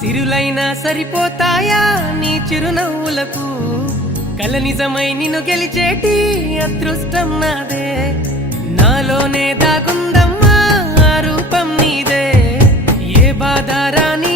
సిరులైనా సరిపోతాయా నీ చిరునవ్వులకు కల నిజమై నిన్ను గెలిచేటి అదృష్టం నాదే నాలోనే దాగుందమ్మా ఆ రూపం నీదే ఏ బాధ రాని